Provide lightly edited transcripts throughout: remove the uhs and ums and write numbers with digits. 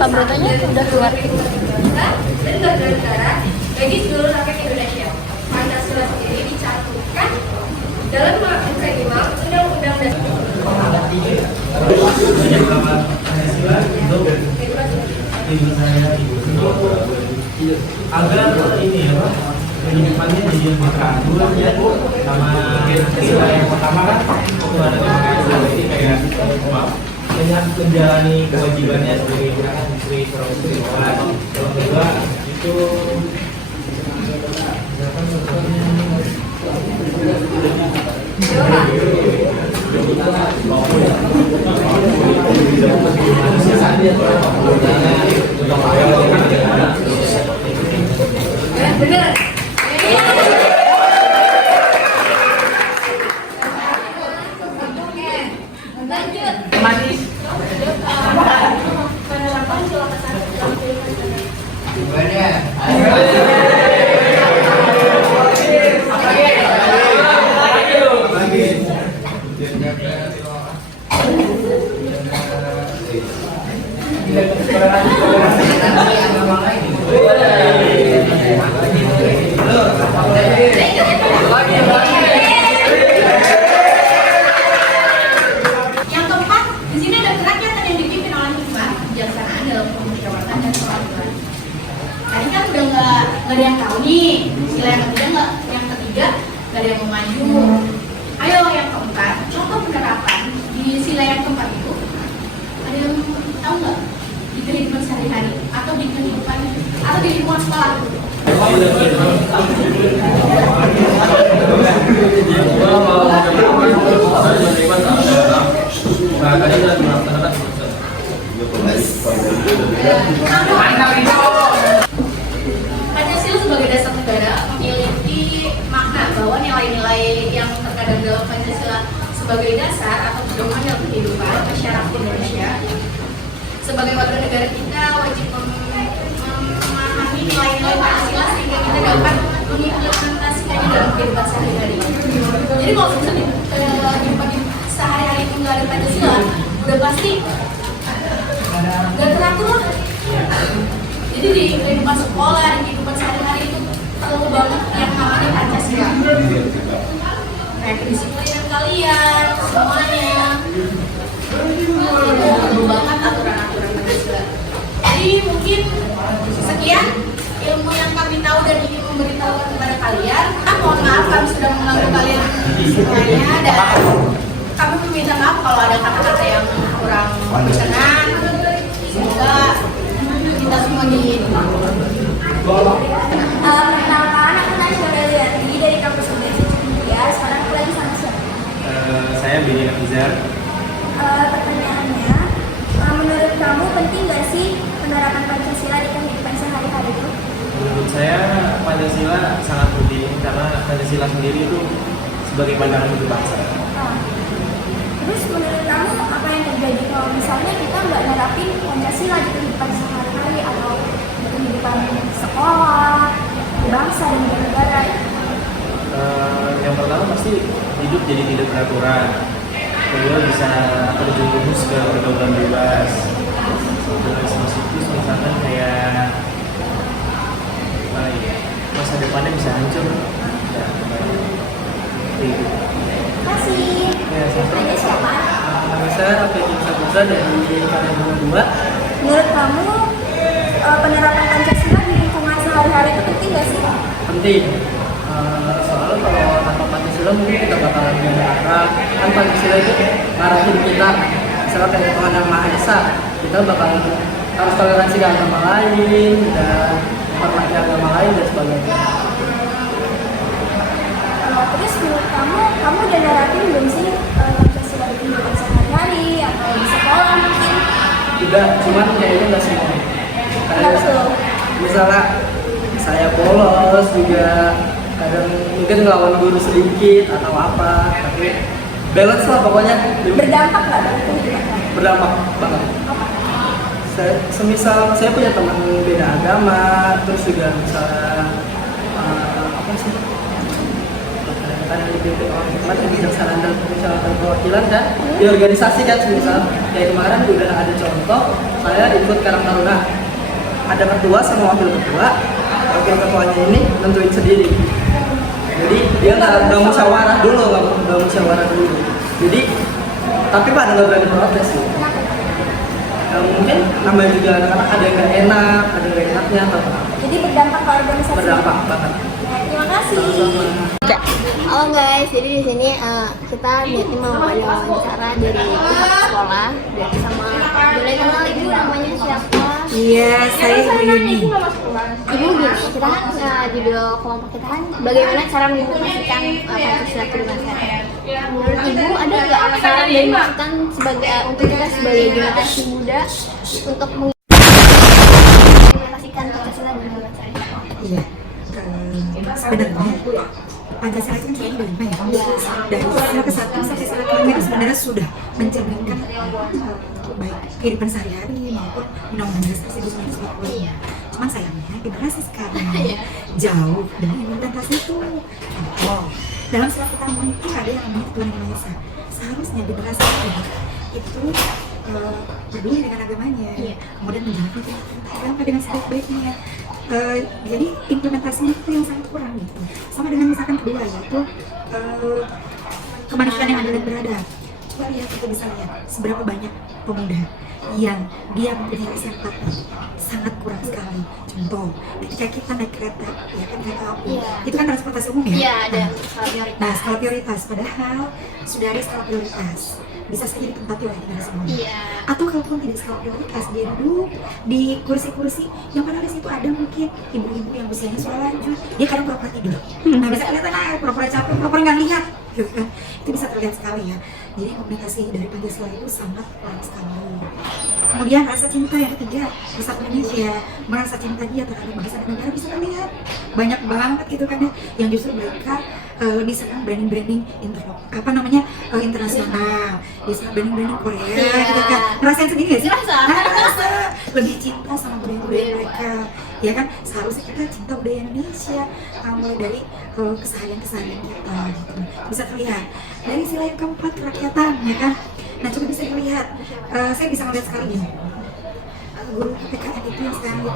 Pemberitaannya udah keluar. Kita dan negara bagi seluruh rakyat Indonesia. Pancasila sendiri dicantumkan dalam minimal Undang-Undang Dasar. Agar ini ya Pak, kehidupannya jadi lebih teratur ya, sama sila yang pertama kan waktu ada demokrasi kayak banyak menjalani kewajibannya sebagai istri perempuan. Yang kedua itu Benar. Lanjut. Penerapan sila yang keempat, di sini ada kerakyatan yang dipimpin oleh hikmah, kebijaksanaan dalam pemusyawaratan dan peraturan. Tadi kan udah nggak ada yang tahu nih, sila yang ketiga nggak ada yang mau maju. Ayo yang keempat, contoh penerapan di sila yang keempat itu ada yang tahu nggak di kehidupan sehari-hari atau di kehidupan atau di lingkungan sekolah? Pancasila sebagai dasar negara memiliki makna bahwa nilai-nilai yang terkadang dalam Pancasila sebagai dasar atau pedoman dalam kehidupan masyarakat Indonesia. Sebagai warga negara kita wajib memahami nilai-nilai Pancasila sehingga kita dapat mengimplementasikannya dalam kehidupan sehari-hari. Jadi kalau misalnya kehidupan sehari-hari itu nggak ada Pancasila, udah pasti nggak teratur lah. Jadi di kehidupan sekolah, di kehidupan sehari-hari itu perlu banget yang namanya Pancasila. Kayak kedisiplinan kalian, semuanya. Itu perlu banget aturan-aturan Pancasila. Jadi mungkin sekian ilmu yang kami tahu dan ingin memberitahukan kepada kalian. Mohon maaf kami sudah mengganggu kalian semuanya dan kami meminta maaf kalau ada kata-kata yang kurang berkenan. Semoga kita semua di perkenalkan, aku Najwa Dalianti dari kampus Universitas. Sekarang aku lagi sama siapa? saya Billy Nafizar. Pertanyaannya, menurut kamu penting nggak sih penerapan Pancasila di kehidupan sehari-hari itu? Menurut saya Pancasila sangat penting karena Pancasila sendiri itu sebagai pandangan hidup bangsa. Terus menurut kamu apa yang terjadi kalau misalnya kita nggak nerapin Pancasila di kehidupan sehari-hari atau di kehidupan sekolah, bangsa dan negara? Yang pertama pasti hidup jadi tidak beraturan. Kedua bisa terjerumus ke pergaulan bebas. Terus misalkan kayak masa depannya bisa hancur. Terima kasih. Ya, Tanya siapa? saya Rafiq Saputra dari Kampung 2. Menurut kamu penerapan Pancasila di lingkungan sehari-hari itu penting nggak sih? Penting. Soalnya kalau tanpa Pancasila mungkin kita bakalan mengarah. Kan Pancasila itu ngarahin kita, misalnya kayak Tuhan Yang Maha Esa, kita bakalan harus toleransi ke agama lain dan hormati agama lain dan sebagainya. Terus menurut kamu udah nerapin belum sih Pancasila di kehidupan sehari-hari atau di sekolah mungkin? Udah, cuman kayaknya nggak semua. Kenapa tuh? Misalnya saya bolos juga, kadang mungkin ngelawan guru sedikit atau apa, tapi balance lah pokoknya. Berdampak nggak dalam kehidupan? Berdampak banget. Semisal saya punya teman beda agama, terus juga misalnya apa sih? kebijakan yang dipimpin oleh hikmat, kebijaksanaan dalam permusyawaratan perwakilan dan di organisasi kan. Misal kayak kemarin udah ada contoh, saya ikut Karang Taruna, ada ketua sama wakil ketua. Wakil ketuanya ini nentuin sendiri, jadi dia nggak musyawarah dulu, jadi tapi pada nggak berani protes sih. Mungkin namanya juga anak-anak ada yang nggak enak, ada yang nggak enaknya atau apa. Jadi berdampak ke organisasi. Berdampak banget. Terima kasih. Halo guys, jadi di sini kita niatnya mau ada wawancara dari pihak sekolah, dari sama boleh kenal ibu namanya siapa? Iya, saya Ibu Yuni. Ibu gini, kita kan judul kelompok kita kan bagaimana cara mengimplementasikan Pancasila itu di masyarakat. Menurut ibu ada nggak saran dan masukan sebagai untuk kita sebagai generasi muda untuk mengimplementasikan Pancasila di masyarakat? Iya, sebenarnya Pancasila itu kan dari dari sila ke satu sampai sila kelima itu sebenarnya sudah mencerminkan baik kehidupan sehari-hari maupun undang-undang dasar 1945. Cuman sayangnya generasi sekarang jauh dari implementasi itu. Contoh, dalam sila pertama itu ada yang namanya Tuhan Yang Maha Esa. Seharusnya generasi itu peduli dengan agamanya, kemudian menjalankan perintah agama dengan sebaik-baiknya. Jadi implementasinya itu yang sangat kurang gitu. Sama dengan misalkan kedua yaitu kemanusiaan yang adil dan beradab. Coba lihat, kita bisa lihat seberapa banyak pemuda yang dia mempunyai rasa empati, sangat kurang sekali. Contoh, ketika kita naik kereta, ya kan kereta api, itu kan transportasi umum ya. Iya, ada skala prioritas. Nah, skala prioritas, padahal sudah ada skala prioritas, bisa saja ditempati oleh generasi muda. Atau kalaupun tidak skala prioritas, dia duduk di kursi-kursi yang pada di situ ada mungkin ibu-ibu yang usianya sudah lanjut, dia kadang pura-pura tidur. Nah, bisa kelihatan pura-pura capek, pura-pura nggak lihat, gitu kan. Itu bisa terlihat sekali ya. Jadi implementasi dari Pancasila itu sangat kurang sekali. Kemudian rasa cinta yang ketiga, pusat Indonesia, merasa cinta dia terhadap bangsa dan negara bisa terlihat banyak banget gitu kan ya, yang justru mereka diserang branding internasional, diserang branding Korea gitu kan. Ngerasain sendiri nggak sih? Ngerasa lebih cinta sama budaya mereka, ya kan. Seharusnya kita cinta budaya Indonesia, mulai dari keseharian kita gitu. Bisa terlihat dari sila yang keempat, kerakyatan, ya kan. Nah, coba bisa dilihat, saya bisa melihat sekali nih, guru PKN itu yang sekarang itu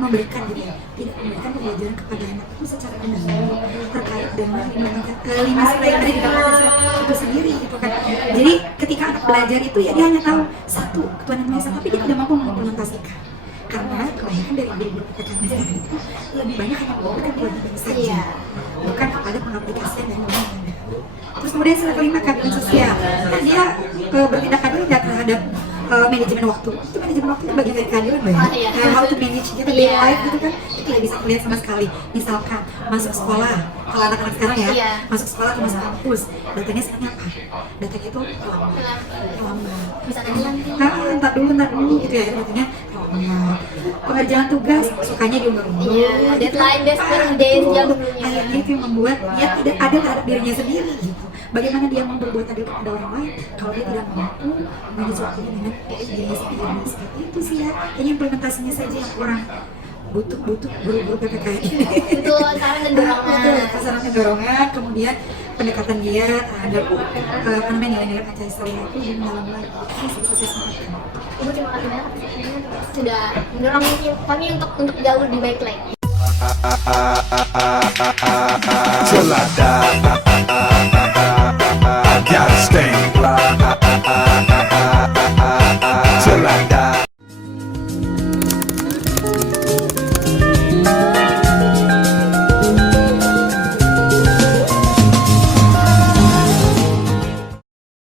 memberikan gitu ya, tidak memberikan pembelajaran kepada anak itu secara mendalam terkait dengan 5 sila yang ada di dalam Pancasila itu sendiri gitu kan. Jadi ketika anak belajar itu ya dia hanya tahu satu, Ketuhanan Maha Esa, tapi dia tidak mampu mengimplementasikan. Karena kebanyakan dari guru-guru PKN sekarang itu lebih banyak hanya memberikan kewajiban saja, bukan kepada pengaplikasian dan pengamalan. Terus kemudian sila kelima, keadilan sosial. Nah, dia bertindak adil tidak terhadap manajemen waktu. Itu manajemen waktu itu bagian dari keadilan, Mbak ya. How to manage kita daily life gitu kan, itu tidak bisa terlihat sama sekali. Misalkan masuk sekolah, kalau anak-anak sekarang ya, masuk sekolah atau masuk kampus, datanya sekarang apa? Datanya itu lambat. Entar dulu gitu ya, datanya lambat. Pengerjaan tugas sukanya diundur-undur. Deadline days jam. Akhirnya itu yang membuat dia tidak ada terhadap dirinya sendiri gitu. Bagaimana dia mau berbuat adil kepada orang lain kalau dia tidak mampu manage waktunya dengan dirinya sendiri. Seperti itu sih ya. Ini implementasinya saja yang kurang. Butuh guru-guru PPKN. Betul, saran dan dorongan. Saran dan dorongan, kemudian pendekatan dia terhadap nilai-nilai Pancasila itu lebih mendalam lagi. Ini sukses banget. Ibu terima kasih banyak atas waktunya sudah mendorong kami untuk jauh lebih baik lagi. Selada